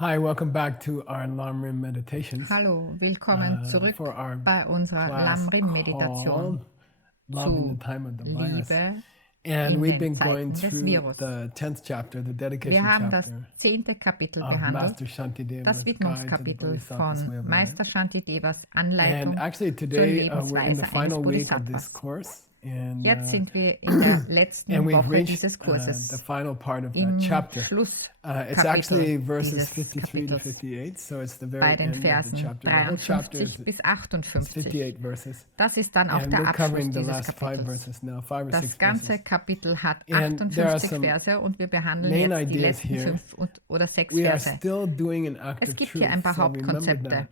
Hi, welcome back to our Lamrim meditations. Hallo, willkommen zurück for our bei unserer class Lamrim-Meditation Love in zu the Time of the Virus. Liebe And in we've den been Zeiten going des through Virus. the 10th chapter, the dedication Wir haben das chapter 10. Kapitel of behandelt, Master Shantideva's das Guide to the Widmungskapitel Bodhisattva's Way von of Meister Life. Shantidevas And Anleitung actually zur today we're in the Lebensweise eines final week of this Bodhisattvas. course. And, Jetzt sind wir in der letzten and we've Woche reached dieses the Kurses, final part of that im chapter. It's actually Schlusskapitel verses dieses 53 to Kapitels, 58, so it's the very bei den end of the Versen chapter. The whole chapter 53 bis is 58. 58 verses. Das ist dann auch And der we're Abschluss covering the dieses last 5 Kapitels. verses now, 5 or 6 Das ganze verses. Kapitel hat And there are 58 some Verse und wir behandeln main jetzt die ideas letzten here. 5 oder 6 We are Verse. still doing an act Es of gibt truth, hier ein paar so remember Hauptkonzepte. that.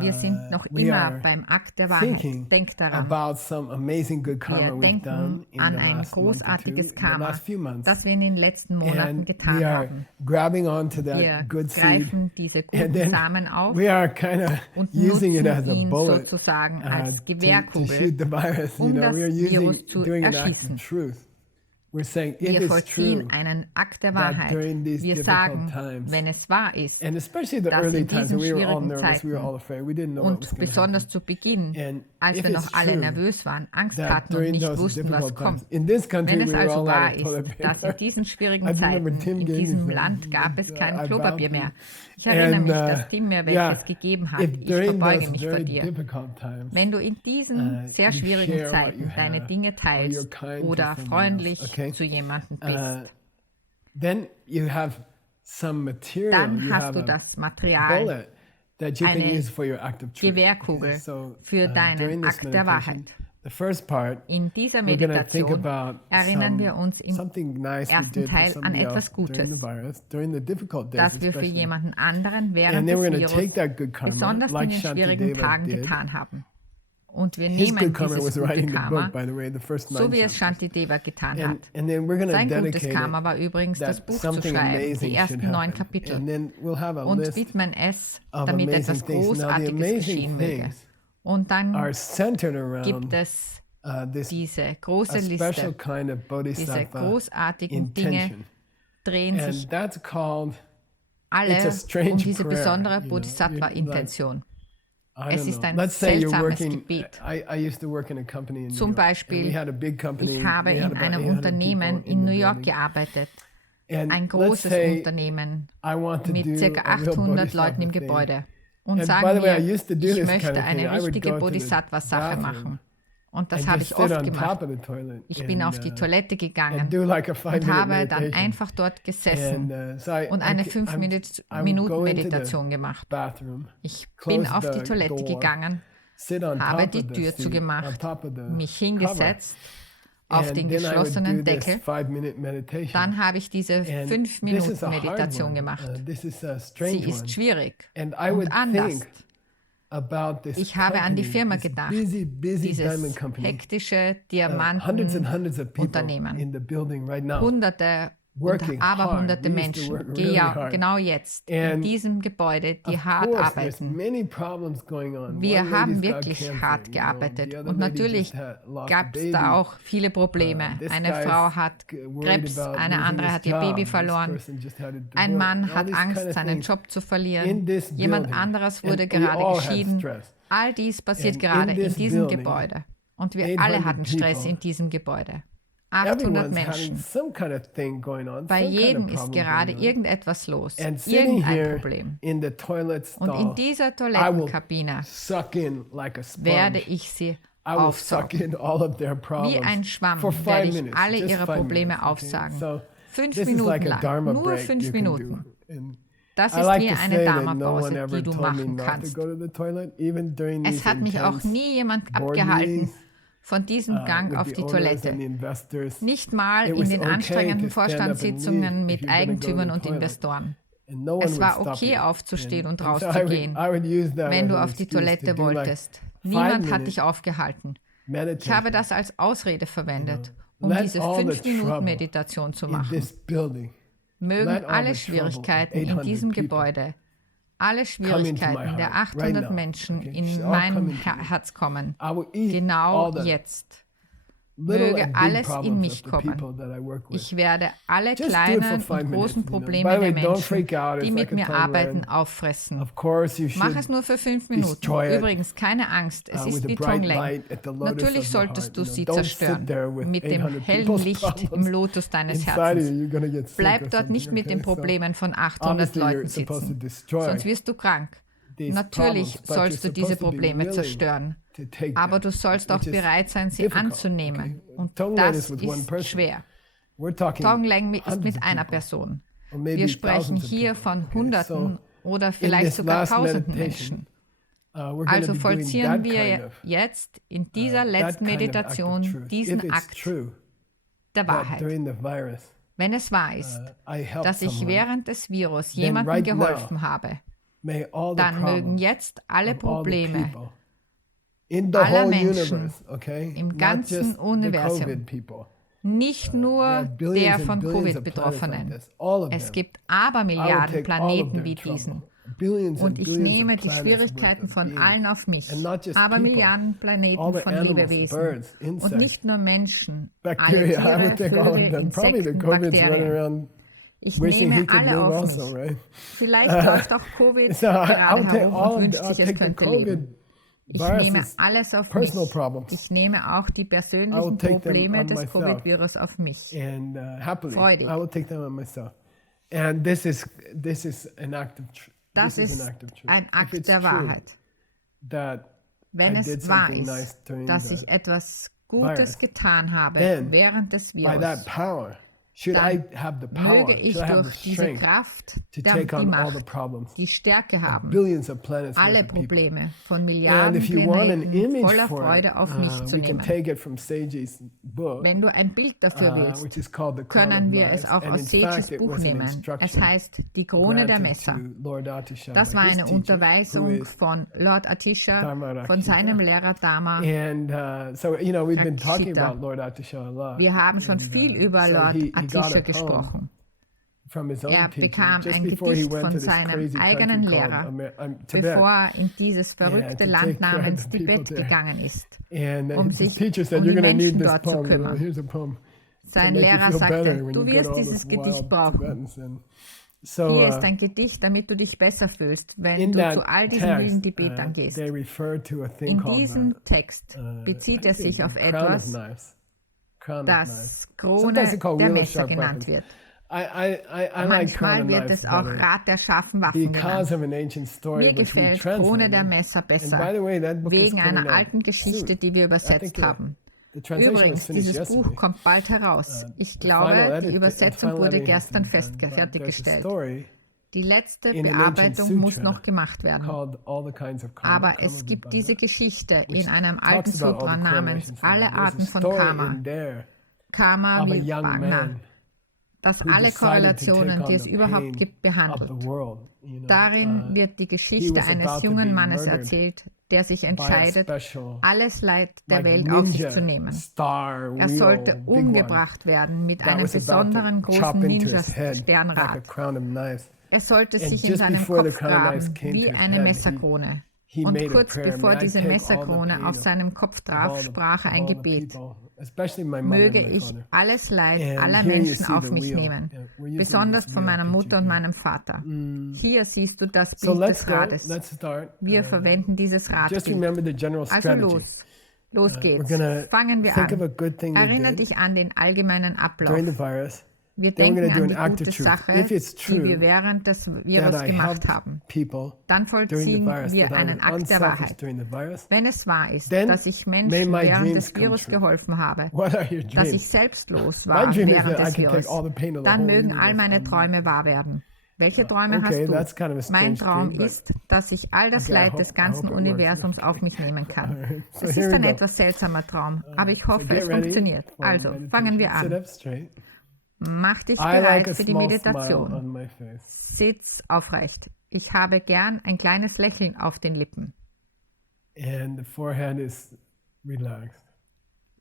Wir sind noch We immer are beim Akt der Wahrheit. thinking Denk daran. about some amazing good karma Wir we've done denken in an the ein last month or two, großartiges in the Karma, last few months. das wir in den letzten Monaten And getan we are haben. grabbing onto Wir that good seed, greifen diese and guten then Samen auf we are kind of und using it as nutzen a ihn bullet sozusagen als to Gewehrkugel, shoot the virus. um das We are Virus zu doing an act erschießen. of truth. We're saying it Wir is vollziehen true. einen Akt der that Wahrheit. during these Wir difficult sagen, times, wenn es wahr ist, and especially the dass early in times, diesen we were all schwierigen nervous, we were all Zeiten afraid, we didn't know what was und going to besonders happen. zu Beginn, And als if wir it's noch alle true nervös waren, Angst that hatten und during nicht those wussten, was difficult times, kommt. in this country Wenn es we were also all wahr out of toilet ist, dass in paper. diesen schwierigen I remember Zeiten Tim in gave me diesem some, Land gab es and, kein I Klopapier bowed mehr. to Ich erinnere And, mich, dass Tim mir welches gegeben hat. if Ich during verbeuge those mich vor very dir. difficult times, Wenn du in diesen sehr you schwierigen share what Zeiten you deine have, Dinge or you're teilst kind to oder someone freundlich else, okay? zu jemandem bist, Then you have some material, dann you hast have du a das Material, bullet that you can eine use for your act of truth. Gewehrkugel für deinen during this Akt der meditation, Wahrheit. the first part, In dieser we're going to think Meditation about erinnern wir uns im something nice we ersten did for Teil an somebody etwas else during Gutes, the virus, during the difficult days das wir für especially. jemanden anderen während And then des we're going to take Virus that good karma, besonders like in den schwierigen Shantideva Tagen did. getan haben. Und wir His nehmen good karma dieses was gute writing the Karma, book, by the way, the first 9 so wie es chapters. Shantideva getan hat. And then we're going to Sein gutes dedicate Karma it war übrigens, das that Buch zu something schreiben, amazing die should ersten 9 happen. Kapitel, And then we'll have a und list widmen es, of damit amazing etwas things. Now, the Großartiges amazing geschehen möge. things Und dann are centered around gibt es this diese große a special Liste, kind of diese bodhisattva großartigen Dinge intention. drehen sich And that's called, alle it's a strange um diese prayer, besondere you know. Bodhisattva-Intention. I Es don't ist know. ein Let's say you're seltsames working, Gebet. I used to work in a company in New Zum York, and Beispiel, we had a big company. Ich habe We had in about einem 800 Unternehmen people in New the York building. gearbeitet, And ein let's großes say Unternehmen I want to mit do ca. a real 800 Leuten im bodhisattva thing. Gebäude. Und And sagen by the way, I wir, used to do ich this kind möchte of thing. eine I would richtige go to the Bodhisattva-Sache bathroom machen. Und das and habe just ich sit oft on gemacht. top of the toilet Ich bin auf die Toilette and gegangen do like a und 5-minute habe dann meditation. einfach dort gesessen So und eine I would go into 5-Minuten-Meditation gemacht. bathroom, Ich close bin auf die the Toilette door, gegangen, sit on habe top die of the Tür seat, zugemacht, on top of the mich cover, hingesetzt auf and den then I would geschlossenen do this Deckel. 5-minute meditation. Dann habe ich diese And this is a hard 5-Minuten-Meditation one. gemacht. This is a Sie strange ist one. schwierig And I und would anders. think about this Ich habe an die company, Firma this gedacht, busy dieses diamond company. hektische Hundreds and hundreds of people Diamantenunternehmen. in the building right now. Hunderte und Working aberhunderte hard. We used to Menschen, work really hard. genau jetzt, in And diesem Gebäude, die Of hart course, there's arbeiten. many problems going on. Wir One haben lady's got wirklich cancer, hart you know, gearbeitet. the other Und lady natürlich just lost a gab es baby. da auch viele Probleme. This Eine guy Frau is hat worried Krebs, about eine losing andere his hat ihr job. Baby This verloren. person just had a divorce. Ein Mann All hat these kind Angst, of seinen things Job zu in verlieren. this Jemand building. anderes And wurde we gerade all had geschieden. stress. All dies passiert And gerade in in this diesem building, Gebäude. Und wir alle 800 hatten Stress people, in diesem Gebäude. 800 Everyone's having Menschen. some kind of thing going on, Bei some kind jedem of ist problem gerade going on. irgendetwas los, And sitting irgendein here Problem. in the toilet Und stall, in dieser I will Toilettenkabine suck in like a werde sponge. ich sie I will suck aufsaugen. in all of their problems Wie ein Schwamm for werde 5 ich minutes, alle just ihre 5 Probleme minutes, okay? aufsagen. So 5 this is Minuten like a lang, dharma nur break 5 you can Minuten. do. And Das I ist like wie to eine say that no one Dharma-Pause, ever die du told me machen not to kannst. go to the toilet, even during Es these hat mich auch intense nie jemand board abgehalten meetings, von diesem Gang with auf the die owners Toilette. and the investors. Nicht mal It in was den okay anstrengenden to stand up and Vorstandssitzungen leave if mit you're gonna go to Eigentümern the und toilet. Investoren. And no one Es would war stop okay, you. aufzustehen und so I rauszugehen, would use that wenn as du an auf die excuse to Toilette do like wolltest. 5 Niemand hat minutes dich aufgehalten. Ich meditation habe das als Ausrede verwendet, um Let diese all the 5-Minuten-Meditation zu in machen. this building Mögen let all alle the trouble of Schwierigkeiten in 800 diesem people Gebäude, alle my Schwierigkeiten der heart right 800 now, okay? It Menschen should in all come mein into me. Herz kommen. I will eat Genau all the jetzt. Möge alles in mich kommen. Ich werde alle kleinen und großen Probleme der Menschen, die mit mir arbeiten, auffressen. Mach es nur für 5 Minuten. Übrigens, keine Angst, es ist wie Tonglen. Natürlich solltest du sie zerstören, mit dem hellen Licht im Lotus deines Herzens. Bleib dort nicht mit den Problemen von 800 Leuten sitzen, sonst wirst du krank. Natürlich sollst du diese Probleme zerstören, aber du sollst auch bereit sein, sie anzunehmen. Und das ist schwer. Tonglen ist mit einer Person. Wir sprechen hier von Hunderten oder vielleicht sogar Tausenden Menschen. Also vollziehen wir jetzt in dieser letzten Meditation diesen Akt der Wahrheit. Wenn es wahr ist, dass ich während des Virus jemandem geholfen habe, dann mögen jetzt alle Probleme aller Menschen im ganzen Universum, nicht nur der von Covid Betroffenen. Es gibt Abermilliarden Planeten wie diesen. Und ich nehme die Schwierigkeiten von allen auf mich. Abermilliarden Planeten von Lebewesen. Und nicht nur Menschen, alle Tiere, Vögel, Insekten, Bakterien. Ich nehme alle auf mich. Vielleicht läuft auch Covid gerade herum und wünscht sich, es könnte leben. Ich nehme alles auf mich. Ich nehme auch die persönlichen Probleme des Covid-Virus auf mich. Freudig. Das ist ein Akt der Wahrheit. Wenn es wahr ist, dass ich etwas Gutes getan habe während des Virus, dann möge ich durch diese Kraft die Macht, die Stärke haben, alle Probleme von Milliarden Planeten voller Freude auf mich zu nehmen. Wenn du ein Bild dafür willst, können wir es auch aus Sejis Buch nehmen. Es heißt Die Krone der Messer. Das war eine Unterweisung von Lord Atisha, von seinem Lehrer Dharma. Wir haben schon viel über Lord Atisha gesprochen. Er bekam ein Gedicht von seinem eigenen Lehrer, bevor er in dieses verrückte Land namens Tibet gegangen ist, um sich um die Menschen dort zu kümmern. Sein Lehrer sagte, du wirst dieses Gedicht brauchen. Hier ist ein Gedicht, damit du dich besser fühlst, wenn du zu all diesen wilden Tibetern gehst. In diesem Text bezieht er sich auf etwas, das Krone der Messer genannt wird. Manchmal wird es auch Rat der scharfen Waffen genannt. Mir gefällt Krone der Messer besser, wegen einer alten Geschichte, die wir übersetzt haben. Übrigens, dieses Buch kommt bald heraus. Ich glaube, die Übersetzung wurde gestern fertiggestellt. Die letzte Bearbeitung muss noch gemacht werden. Aber es gibt diese Geschichte in einem alten Sutra namens Alle Arten von Karma. Karma wie Bana. Das alle Korrelationen, die es überhaupt gibt, behandelt. Darin wird die Geschichte eines jungen Mannes erzählt, der sich entscheidet, alles Leid der Welt auf sich zu nehmen. Er sollte umgebracht werden mit einem besonderen großen Ninja-Sternrad. Er sollte sich in seinem Kopf graben, wie eine Messerkrone. Und kurz bevor diese Messerkrone auf seinem Kopf traf, sprach er ein Gebet. Möge ich alles Leid aller Menschen auf mich nehmen, besonders von meiner Mutter und meinem Vater. Hier siehst du das Bild des Rades. Wir verwenden dieses Radbild. Also los geht's. Fangen wir an. Erinnere dich an den allgemeinen Ablauf. Wir denken an die gute Sache, die wir während des Virus gemacht haben. Dann vollziehen wir einen Akt der Wahrheit. Wenn es wahr ist, dass ich Menschen während des Virus geholfen habe, dass ich selbstlos war während des Virus, dann mögen all meine Träume wahr werden. Welche Träume hast du? Mein Traum ist, dass ich all das Leid des ganzen Universums auf mich nehmen kann. Es ist ein etwas seltsamer Traum, aber ich hoffe, es funktioniert. Also, fangen wir an. Mach dich bereit für die Meditation. Sitz aufrecht. Ich habe gern ein kleines Lächeln auf den Lippen.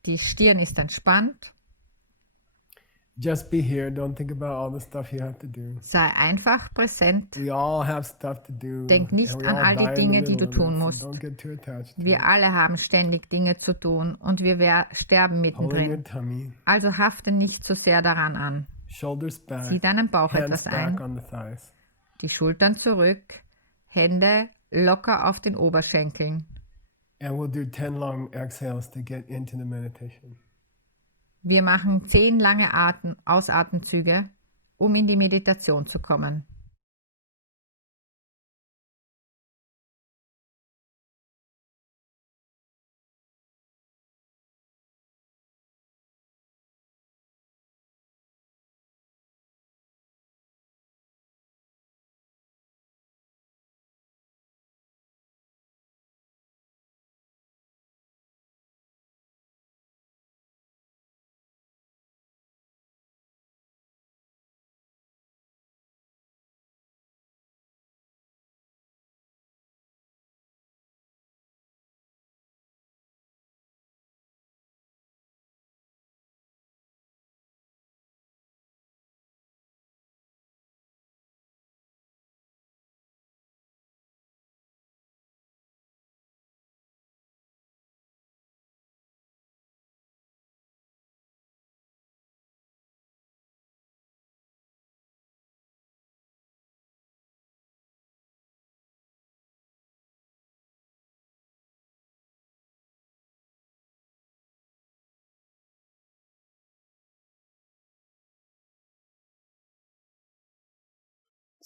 Die Stirn ist entspannt. Just be here. Don't think about all the stuff you have to do. Sei einfach präsent. We all have stuff to do. Denk nicht an all die Dinge, die du tun musst. So don't get too attached to wir alle haben ständig Dinge zu tun und wir sterben mittendrin. Also hafte nicht so sehr daran an. Shoulders back, Zieh deinen Bauch etwas ein, on the thighs. Die Schultern zurück, Hände locker auf den Oberschenkeln. And we'll do 10 long exhales to get into the meditation. Wir machen 10 lange Ausatemzüge, um in die Meditation zu kommen.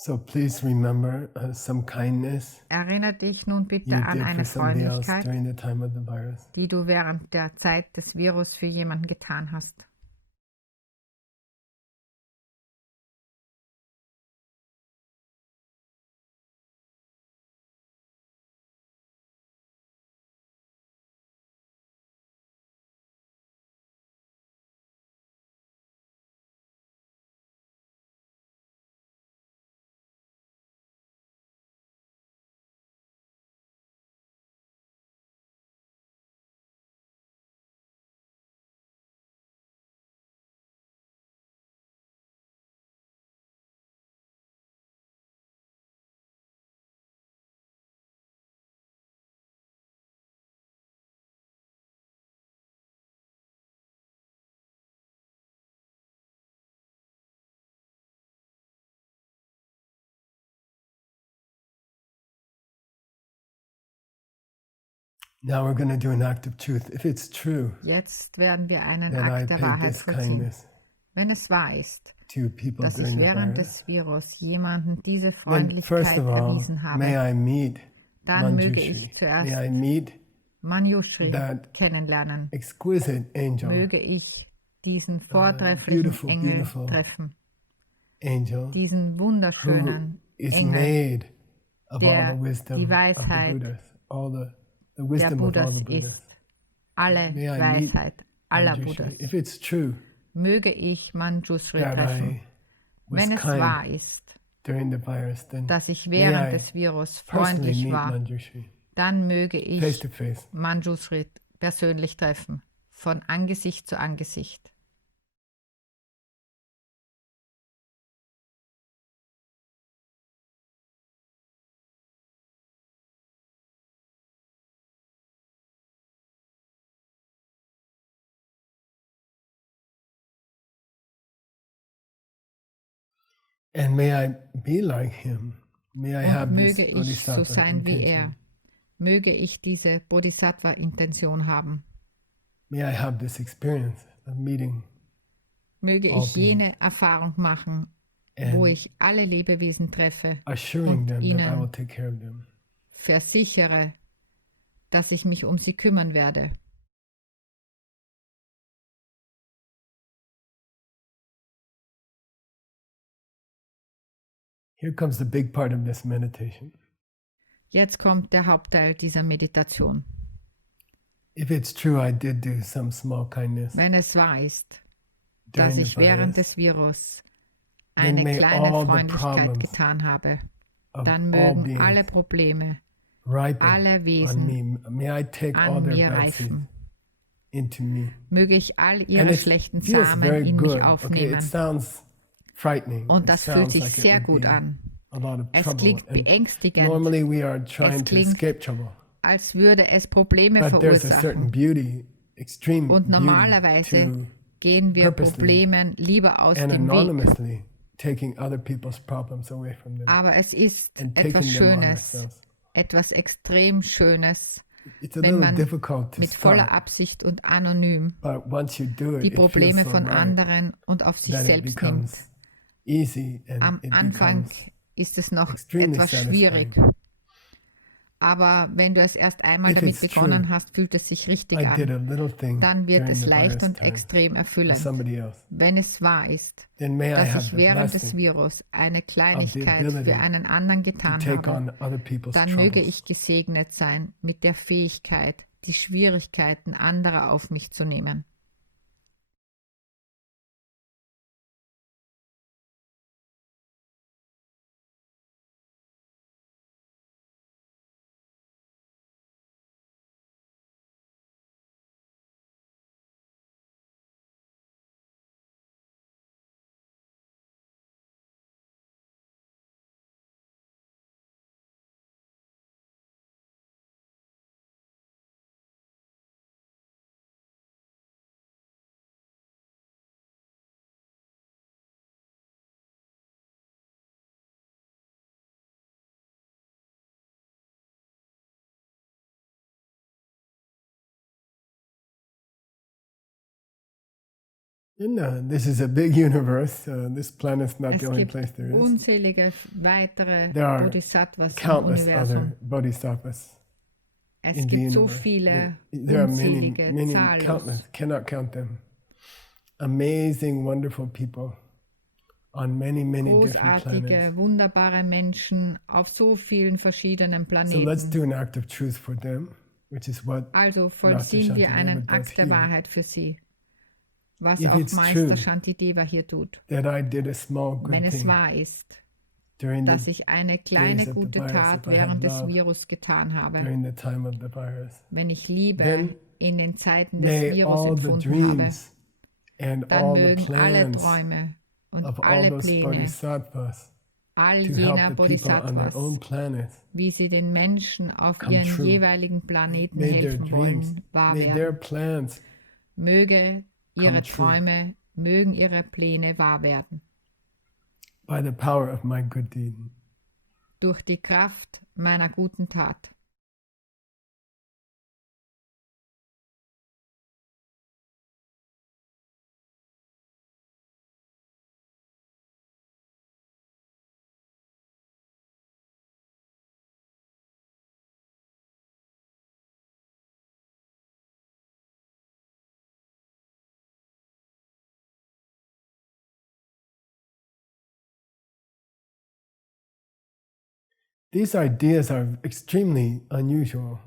So please remember some kindness. Erinnere dich nun bitte an eine Freundlichkeit, die du während der Zeit des Virus für jemanden getan hast. Now we're going to do an act of truth. If it's true, jetzt werden wir einen Akt der Wahrheit vollziehen. Wenn es wahr ist, dass ich während des Virus jemanden diese Freundlichkeit erwiesen habe, dann möge ich zuerst Manjushri kennenlernen. Möge ich diesen vortrefflichen Engel treffen. Diesen wunderschönen Engel, der die Weisheit der Buddhas ist. Alle Weisheit aller Buddhas. Möge ich Manjushri treffen. Wenn es wahr ist, dass ich während des Virus freundlich war, dann möge ich Manjushri persönlich treffen, von Angesicht zu Angesicht. And may I be like him. May I have this möge ich so sein wie er. Möge ich diese Bodhisattva-Intention haben. May I have this experience of meeting. Möge ich jene Erfahrung machen, wo ich alle Lebewesen treffe und ihnen versichere, dass ich mich um sie kümmern werde. Here comes the big part of this meditation. Jetzt kommt der Hauptteil dieser Meditation. If it's true, I did do some small kindness. Wenn es wahr ist, dass ich während des Virus eine kleine Freundlichkeit getan habe, dann mögen alle Probleme, alle Wesen an mir reifen. into me. Möge ich all ihre schlechten Samen in mich aufnehmen. It sounds frightening. Und das fühlt sich sehr gut an. Es klingt beängstigend. Normally we are trying Es to escape klingt, trouble. als würde es Probleme But there's a certain verursachen. beauty, extreme Und beauty normalerweise to gehen wir purposely Problemen lieber aus and dem Weg. anonymously taking other people's problems away from them Aber es ist and etwas taking them on Schönes, ourselves. etwas extrem Schönes, It's a wenn little man difficult to mit voller start, Absicht und anonym but once you do it, die it feels Probleme so von right anderen und auf sich that it selbst nimmt. becomes easy and Am it Anfang becomes ist es noch extremely etwas schwierig, satisfying. aber wenn du es erst einmal If damit it's begonnen true, hast, fühlt es sich richtig I did an. a little thing Dann wird during es the leicht virus und time extrem for erfüllend. somebody else. Wenn es wahr ist, Then may I dass have ich the während des blessing Virus eine of the Kleinigkeit ability für einen anderen to getan take habe, on other people's dann möge troubles. ich gesegnet sein mit der Fähigkeit, die Schwierigkeiten anderer auf mich zu nehmen. And this is a big universe. This planet is not Es the only gibt place there is. unzählige weitere There are Bodhisattvas im countless Universum. other bodhisattvas Es in the gibt so universe. viele There are many, unzählige, many, zahllos. countless. Cannot count them. Amazing, wonderful people on many, many different Großartige, planets. wunderbare Menschen auf so vielen verschiedenen So let's Planeten. do an act of truth for them, which is what Also Master vollziehen wir Shantideva einen does Akt der here. Wahrheit für sie, was If auch it's Meister true Shantideva hier tut. that I did a small Wenn good es thing wahr ist, during dass the ich eine kleine days of the gute virus, Tat if I had während des love Virus getan habe, during the time of the virus, wenn ich Liebe then in den Zeiten des may Virus all the empfunden habe, dreams and dann all the mögen alle plans Träume und of all alle those Pläne, bodhisattvas all to jener help the people on their own Bodhisattvas, planet wie sie den Menschen auf come ihren true. jeweiligen Planeten May their helfen dreams, wollen, wahr may their werden. plans Möge ihre come true. Träume, mögen ihre Pläne wahr werden. by the power of my good deed. Durch die Kraft meiner guten Tat. These ideas are extremely unusual.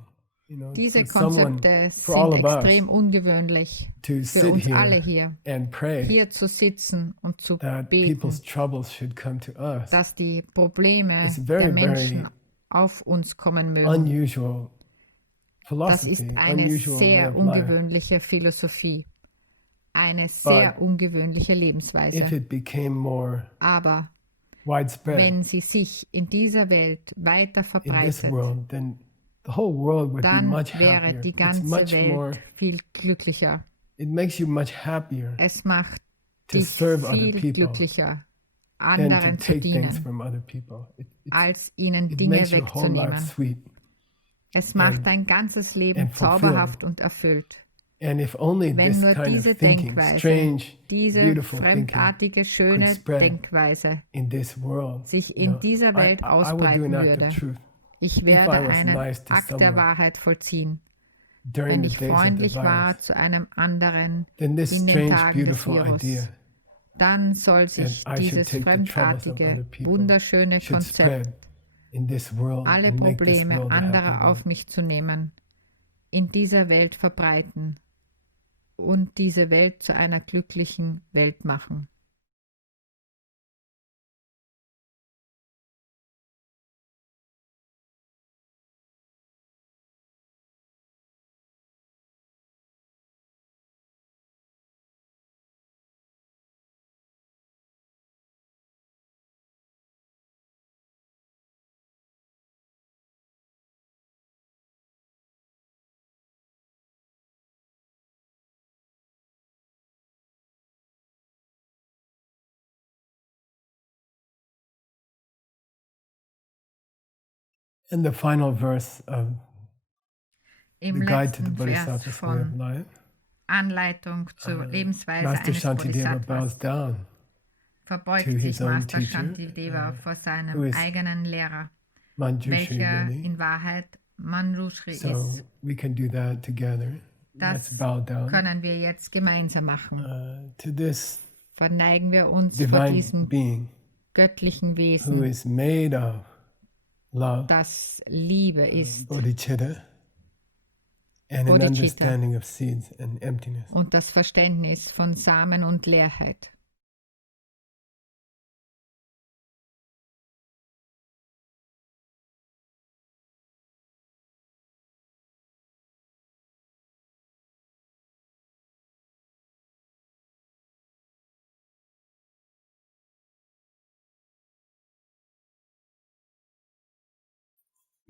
Diese for someone, Konzepte for all sind of us, extrem ungewöhnlich to für sit uns alle here hier, and pray hier zu sitzen und zu that beten, people's troubles should come to us. dass die Probleme It's very, der Menschen very auf uns kommen mögen. Unusual Das ist philosophy, eine unusual way sehr of life. ungewöhnliche Philosophie, eine sehr ungewöhnliche Lebensweise. If it became more Aber widespread wenn sie sich in dieser Welt weiter in this verbreitet, world, then the whole world would be dann much wäre happier. die It's ganze much more, Welt viel glücklicher. it makes you much happier Es macht to dich serve other viel people glücklicher, than to anderen zu take things dienen, from other people. als ihnen It Dinge makes your whole life wegzunehmen. sweet. Es macht and- dein ganzes Leben and fulfilled. zauberhaft und erfüllt. And if only Wenn this nur kind diese of thinking, Denkweise, strange, diese beautiful thinking, fremdartige, schöne could spread Denkweise in this world, sich in dieser Welt I would do ausbreiten an act würde, of truth ich I werde was einen nice to Akt der someone Wahrheit vollziehen, during wenn the ich days of the freundlich war virus. zu einem anderen Then this in den strange, Tagen des beautiful Virus. idea Dann soll sich that I should dieses take the troubles of other fremdartige, people wunderschöne should Konzept, spread in this world alle and make this Probleme world a happy anderer world. auf mich zu nehmen, in dieser Welt verbreiten und diese Welt zu einer glücklichen Welt machen. in the final verse of Im the Guide to the letzten Vers Bodhisattva's Way of von Life, Anleitung zur Lebensweise Master eines Shantideva bows Bodhisattvas down verbeugt to sich his own Master teacher, Shantideva vor who seinem is eigenen Lehrer, Manjushri welcher really. in Wahrheit Manjushri So ist. we can do that together. Let's Das bow down können wir jetzt gemeinsam machen. to this Verneigen wir uns vor divine diesem being göttlichen who Wesen, is made of love, das Liebe ist bodhicitta, and an understanding of seeds and emptiness. und das Verständnis von Samen und Leerheit.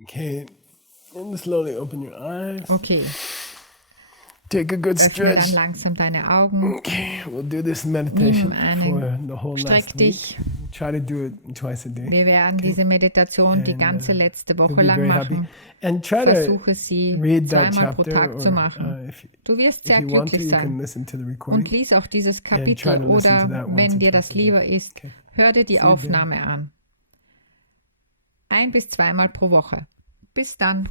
Okay, and slowly open your eyes. Okay, Take a good öffne stretch. dann langsam deine Augen. Okay, we'll do this meditation Nimm for einen the whole Streck last week. dich. Try to do it twice a day. Wir werden diese Meditation die And, ganze letzte You'll Woche be lang very happy. machen. And try to Versuche sie read that zweimal pro chapter, Tag zu or machen. Du wirst if sehr you want to, glücklich you can sein. listen to the Und recording. lies auch dieses try Kapitel to listen to oder, that once wenn or dir twice das a day. lieber ist, Okay. hör dir die See you then. Aufnahme an. 1- bis 2-mal pro Woche. Bis dann.